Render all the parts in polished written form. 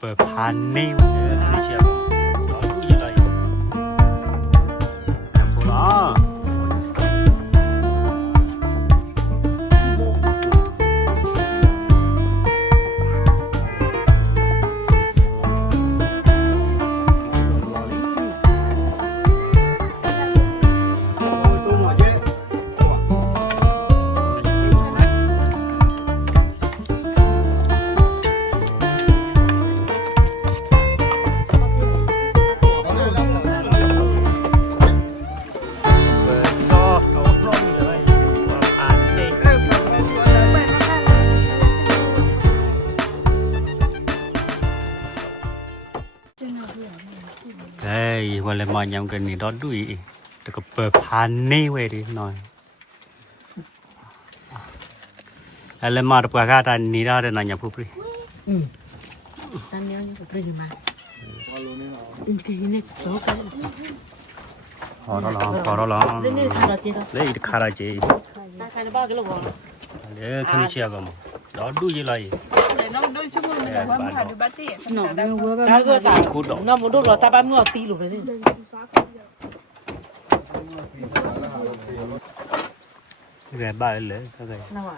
เปิดพันนี่ไม่เชื่อรอดูยังไงอย่าพูดล้อวันละมันยังกันนี่ดอดดุยแต่ก็เปิดพันนี่เว้ยดิหน่อยแล้วมาดูปากกาตานี่ได้เลยนะอย่าพูดไปตอนนี้นี่ปริมาอินทีนี่โตกันพอแล้วนี่คาราเจตเลยคาราเจใครจะบ้ากันหรอเลยขึ้นเชียร์กันดอดดุยเลยน้องดูชั่วโมงนึงว่ามันหาดูบัตรที่น้องดูว่า จ้าก็สายน้องมันดูรอตาบ้านเมื่อตีหลุดเลยนี่เรียบบ้าเลยก็เลยน่าว่ะ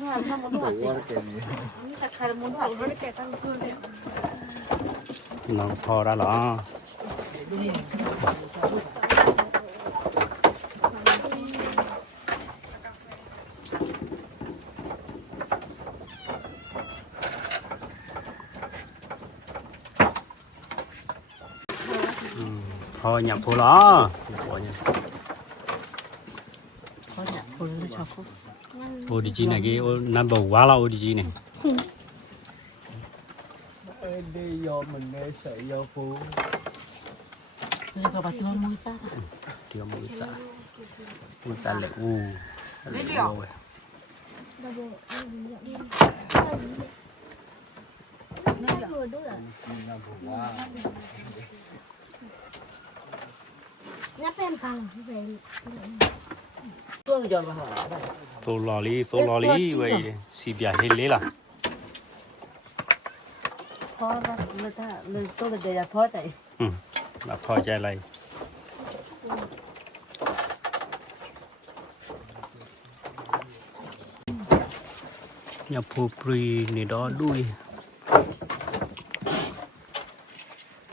น่ามันดูอ่ะนี่ใครมันดูอ่ะไม่ได้แก่ตั้งเกินเลยน้องพอแล้วหรอพออย่าพูดล้อพอเนี่ยโอดีจีเนี่ยกี่โอนับบอกว่าเราโอดีจีเนี่ยเดี๋ยวมันไม่ใส่ยาฟูเลยก็บัตรมือตาเดี๋ยวมือตาเหล็กไม่เดียวนับเป็นพังเลยตัวย้อนมาหาตัวลอรี่เว้ยสีเบียเฮเลยล่ะพอแล้วเลยถ้าเลยตัวเลยเดี๋ยวพอใจแล้วพอใจอะไรอย่าพูดปรีนี่ดอด้วย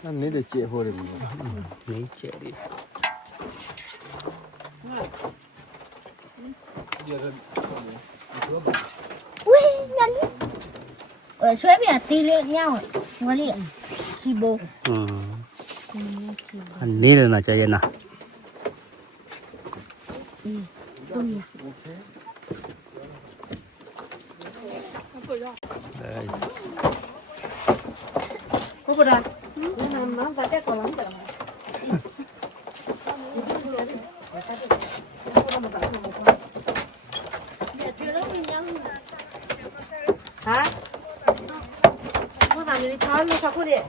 นั่นนี่เดี๋ยวเจ๊หัวเลยมั้งนี่เจ๋ดิอุ้ยนั่นช่วยเปียตีเล็กเงี้ยววันนี้คีโบอันนี้เลยนะใจเย็นนะตัวนี้พวกเราทำน้ำตาแก้ก่อนหลังจากฮะพวกทำนี่ช้อนไม่ชอบพวกเด็ก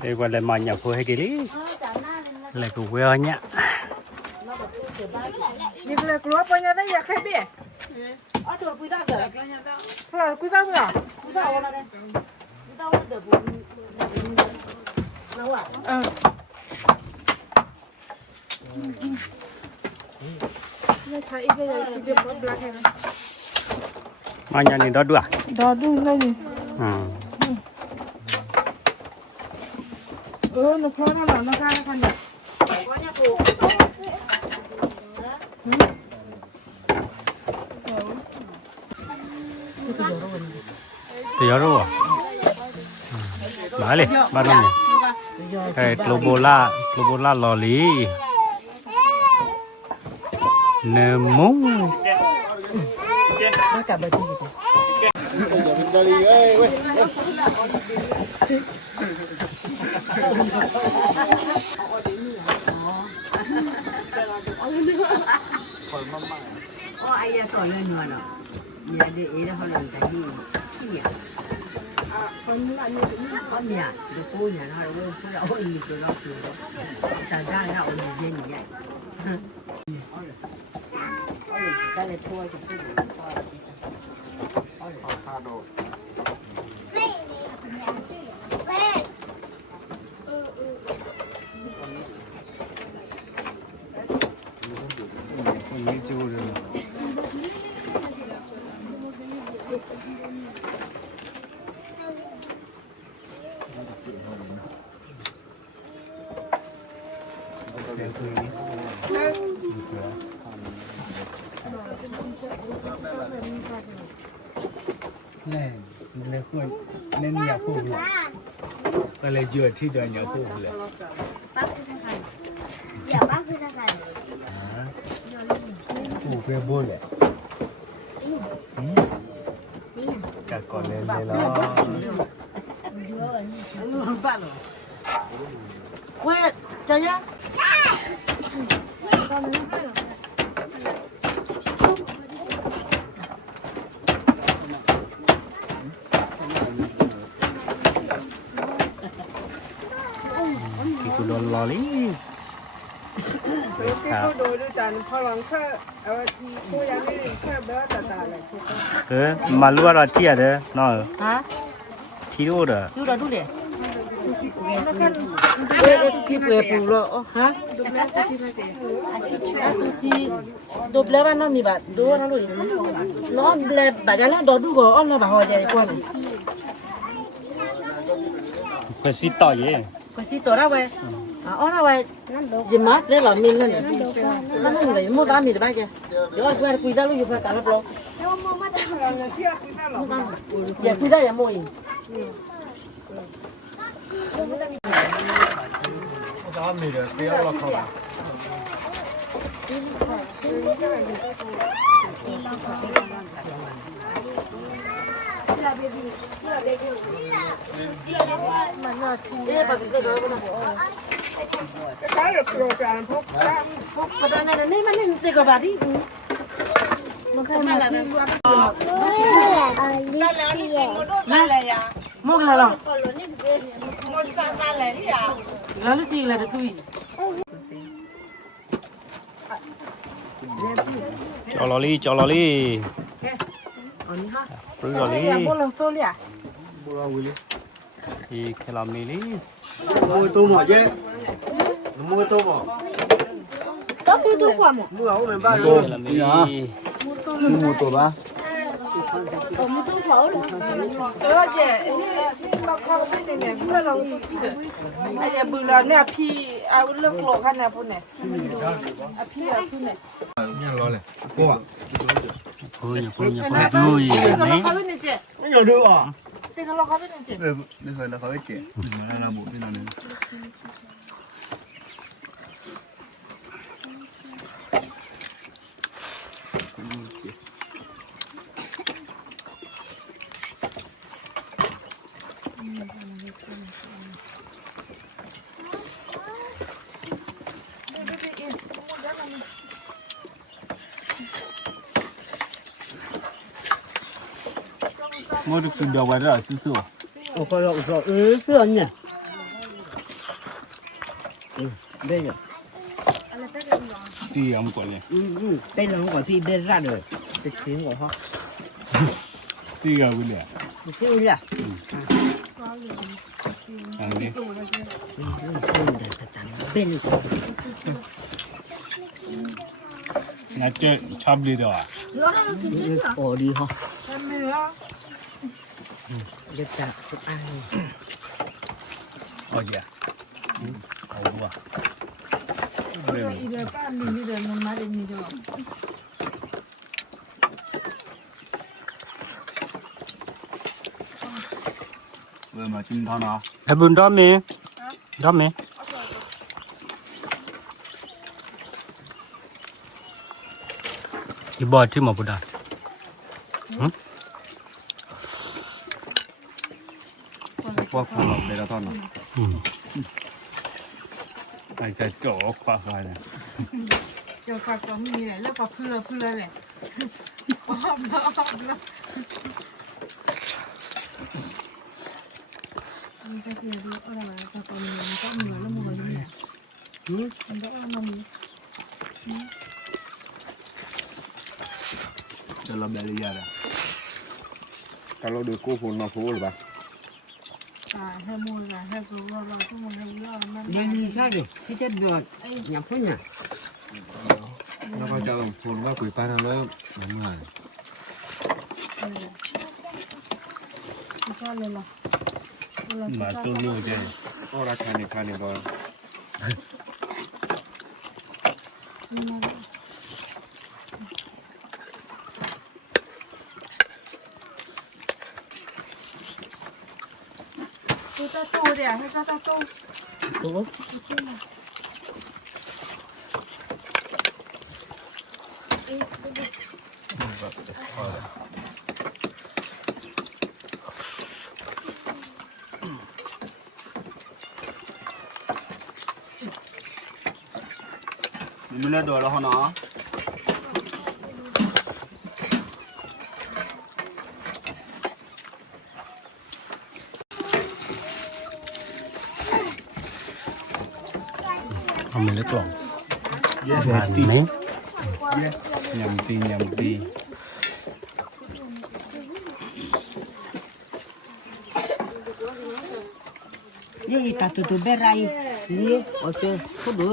เดี๋ยววันเลยมันอย่าพูดให้กี่ลิเลยกูเวลเนี่ยนี่เลยกลัวปนยังได้อยากให้เบี้ยอ๋อตัวคุยได้เหรอพลังคุยได้เหรอคุยได้วันนั้นคุยได้วันเดี๋ยวผมเราอ่ะไม่ใช่อีกเลยที่เดี๋ยวผมบล็อกให้นะมันยังนี่ดอด้วยดอดูได้ดิหนูพอแล้วหรอน้องข้าคนเนี่ยว่าเนี่ยปูตัวรู้อ่ะมาเลยบ้านนี่ไอ้โกลโบล่าลอรี่เนมุ้งไม่กลับไปที่นี่อ๋อไอ้ยาต่อเนื่องเนาะเนี่ยเดี๋ยวเขาเล่นแต่ที่เนี่ยคนเนี่ยเดี๋ยวกูเนี่ยเราเอาอีกเราคือแต่ได้เราเอาเย็นอย่างเงี้ยได้เลยทั่วจะพูด này nên quên nên nhà phụ rồi cái này vừa thì cho nhà phụ rồi Dạ bác cứ ra này. phụ về buôn này cả còn lên đây nó quên cho nhá thìกูโดนลอลี่ ที่เขาดูด้วยกันพอหลังแค่ผู้ยังไม่แค่เบอร์ตาเลย มาลัวเราเที่ยเด้อเนาะ ฮะ ที่ดูเด้อ ดูดูดิที่เปิดปูแล้วฮะที่ดูแล้วว่าน้องมีบัตรดูนะลุยน้องเล็บบัตรแล้วดูก็อ้อนแล้วบัตรหัวใจกว่านี่ เพิ่นสิต่อเย่ ก็สิตัวเราไว้อ้อนเราไว้จิมาเดี๋ยวเรามีแล้วเนี่ยนั่นนี่เลยมั่วตามีได้ไหมเจ้เดี๋ยวกูคุยได้ลุยอยู่ภาคกลางแล้วอย่าคุยได้อย่ามั่วอีก đó mình được tiêu là không à cái được program phúc cái đó này là nên mà nên tiền của bà đi nó không phải là mua cái nào là lúc gì là được tùy จอลอลี่ปลื้อลอลี่ mua lần số liền mua đâu đi อีแคลาเมลี่ mua tôm hả chứ mua tôm hả Có mua tôi quả một. mua ấu mình ba แค luôn ลาเมลี่ mua tôm ba Có mua tôi phở luôn. chịเราเข้าไม่ได้เนี่ยเพื่อเราไอ้เนี่ยบือเราเนี่ยพี่เอาเรื่องโลกันนะพุ่นเนี่ยพี่เอาพุ่นเนี่ย nhà lo này cô ạ พูดอย่าพูดดูอี เด็กเรา นี่ เข้าไปเนี่ยเจ๊ nó nhiều đưa à เด็กเราเข้าไปเนี่ยเจ๊ bây giờ là có cái chuyện là bộ thế nào này mua được từ đầu vào đó sư sư ủa coi lộ rồi xưa nhỉ đây rồi thì ông quản này đây là không phải phi bên ra rồi cái tiếng của họ thì ở bên này cái tiếng là anh đi bên nãy chơi chắp đi đâu à ổ đi họ được chặt được ăn ôi dạ ôi quá 이래 빠는 이래 말입니다. vừa mà chim thon nó 해 본 다음에 이거 어찌 먹보다 응? qua khu vực đây là thon nó ai chơi chỗ khoa khai này เจ้าฝากก็มีเลยแล้วก็เพื่อเลยอ้อมแล้วนี่ก็คือรู้อะไรแต่ตอนนี้ก็เหนื่อยแล้วมือเนี่ยมันก็เอามามี cho làm đại lý ra kalau được cô phun mà phun rồi bà ให้มูลให้รู้ว่าเราต้องมาเรื่องนั้น đi đi khác đi cái chất được nhập hết nhỉ nó có cho phun qua quỷ pan nào nữa đúng rồi ก็เลยล่ะ mà tôi nuôi chơi ô ra khai này coi ตู้ตาตู้เดี๋ยวให้ตาตู้ โอ้ mình lên đồ là họ nó เอาไปเลยกล่อง เยอะ ผ่านไหม ยำตี ยตาตัวเบรไรนี่โอเคพูดดู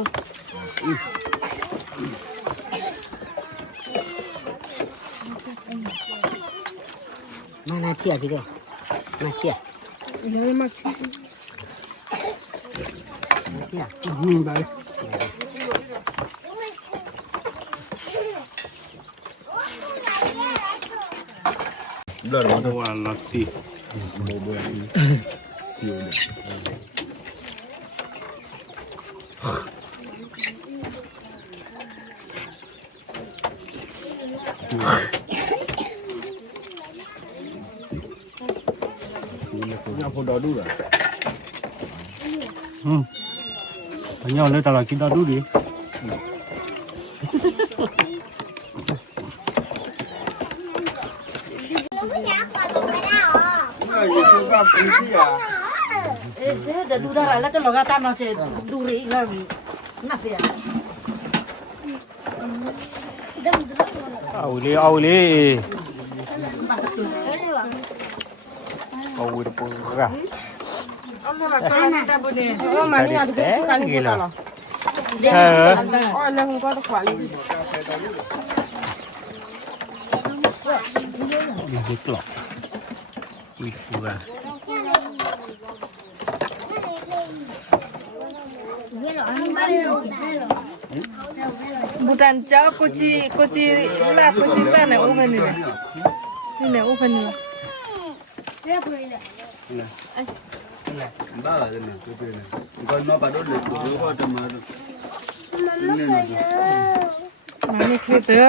มาหน้าเชี่ยพี่เด้อมาเชี่ย เลยมา เชี่ย ไป rồi đó ตัวลัตติโบเบอร์อยู่ nhau đó đủ rồi เอาย่อเลยตลอดกินตอนดูดิ เดี๋ยวดูได้แล้วจะหลอกตามเราจะดูรีอีกแล้วน่าเสีย เอาเลยเอาเลยเอาเลยปุ๊บอะ เอาเลยมาตัวนี้ได้บุญเนี่ยมาเนี่ยดูกันกี่ละ ใช่เหรอ อ๋อแล้วผมก็ต้องขวาเลย มีเด็กหลอกวิดปุ๊บอะ bukan jauh kuci lah kuci kan nak open ni nak open ni ba là cái này cái này con nó bắt đốt được đủ có tầm mà mana kita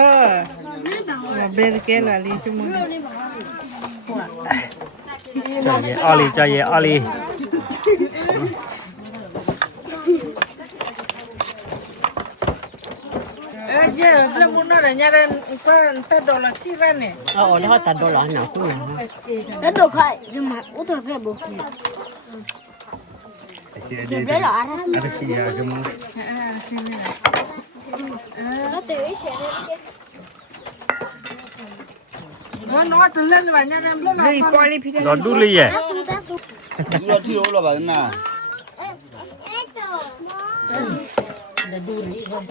bel ke lah li cuma ใจเย็นออลี je belum guna dah nyaran kan tak dolar siran ni อ๋อแล้วตัดดอลลาร์หนาคู่นะ แล้วดูใครจะมาอุตส่าห์ไปบุกเดี๋ยวได้หรอ ada kia kamu แล้วเต๋อเฉยเลย nó tu lên mà nyaran belum ni poli pida รอดูเลยอ่ะ nó thiếu là bà nào เดี๋ยวดูรีอีกแล้วเ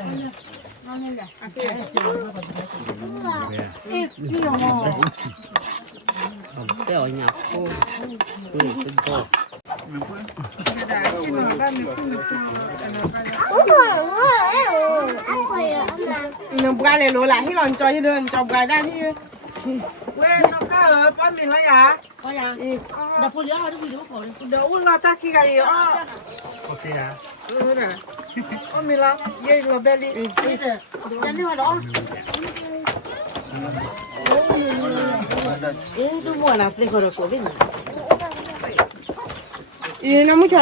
ดี๋ยวหยาบคู่นี่เป็นตัว cuma kan ni nó bukan le lo lah hi lon cho như đơn cho bukan dah ni we nó ka pa min la ya ก็ยังเดี๋ยวพูดเยอะเขาจะคุยดูก่อน do un la ta ki ga yo โอเคฮะ oh min la ye lo beli นี่เดี๋ยวจะนี่ว่าหรอดูมัวนะเฟลก็รอโควิด nó muốn chờ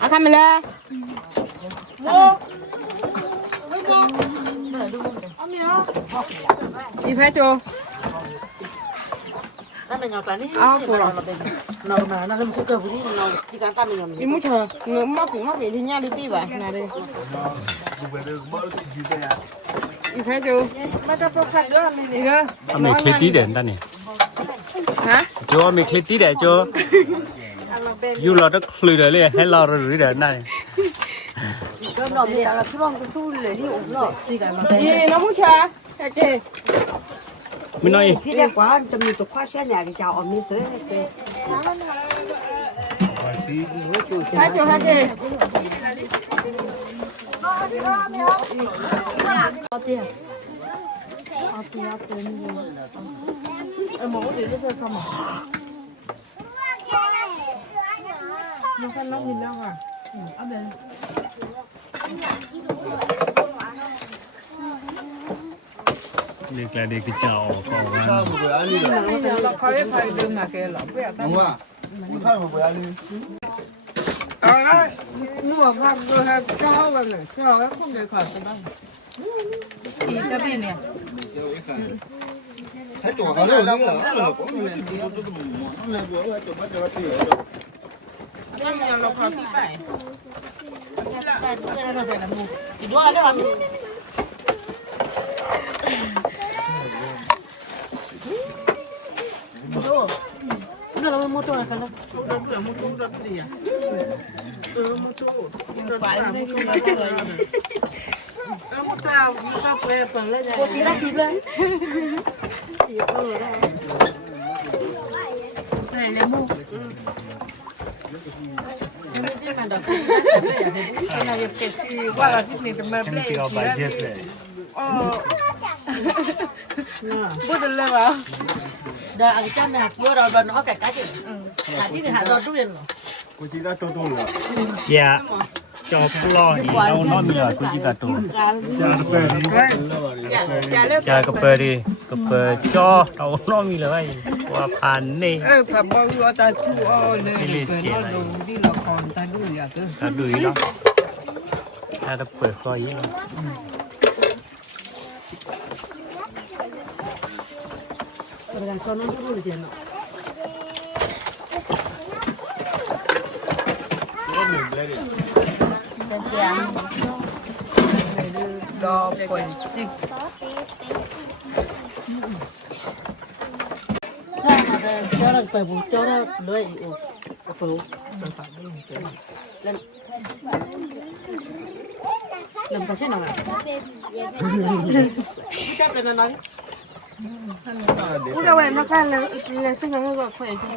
à camera đi phải chưa นั่นเป็นอย่างไรนี่เราเป็นเราเป็นคู่กับผู้ที่เราที่การตั้งเป็นอย่างนี้ đi muốn chờ ngựa mắc thì đi nha đi đi vậy này đi đi phải chưa bắt đầu phát nữa mình đi nữa เอาไม่เคล็ดที่เด่นตอนนี้ hả โจไม่เคล็ดที่เด่นโจอยู่รอต้องคลุยเลยให้เราหรือเด่นได้ ก็เราเป็นเราทุกคนก็สู้เลยที่อุ้มเราสิกันเราเป็น đi nó muốn chờ ok ไม่น้อย พี่เด็กกว่าจะมีตัวคว้าเส้นใหญ่ที่จะเอามีเสือให้เป็น ภาษี phải chưa phải chưa เด็กและเด็กที่จะออกออกมา ข้าวหมูเบื่อนี่เหรอ เราเขาไม่ไปดึงมาแกหรอกเพื่อน มึงว่าข้าวหมูเบื่อนี่ เอาละหนูพักด้วยครับเจ้ากันเลยเจ้าแล้วคงจะขอกันบ้างอีจะพี่เนี่ย ให้จั่วเขาเลยแล้วก็ผมเลยดีก็ต้องหมดเลยเบื่อว่าจั่วมาจั่วตี ว่ามีเราพอพี่ไป ว่าเราที่นี่เป็นแบบ ฉันจะเอาไปเย็ดเลย อ๋อพูดเลยวะ เดี๋ยวอาจารย์เนี่ยเดี๋ยวเราโดนเอาแก่กันหาที่ไหนหาโดนทุเรียนหรอ กูจีได้ตัวเหรอ อย่าจอบล้อดีเราน้อมีอ่ะกูจิกาตัว จะเปิดนี่ อย่าเลิก จะกระเปิดดิกระเปิดจอเราน้อมีเลยว่าผ่านนี่ ผับบอลเราจะชูเอาเลยเกิดเราดูที่ละครจะดูอย่าเกิน ถ้าดูอีกแล้วถ้าจะเปิดคอยอีกแล้ว เราชอบน้องทุเรียนเนาะ ดอกป่วยจิก ถ้าหาได้เจ้าเราไปบุกเจ้าเราเลยอีกโอ้โหมันฝากไม่มีเกินเล่นแต่เช่นอะไรจับเลยนะน้อง พูดเอาไว้มากันเลยเลยซึ่งยังก็คุยกัน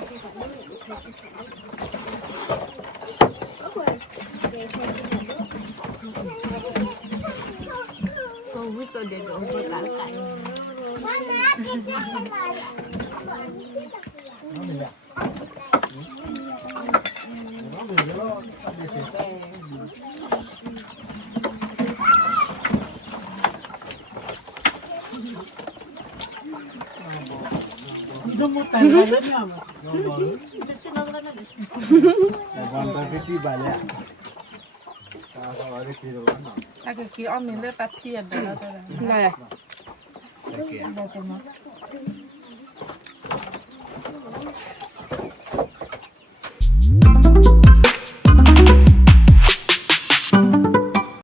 วันตะกี้บาเลย ถ้าคือคิดอ้อมมีเลือดตาเพียนได้แล้วได้ โอเค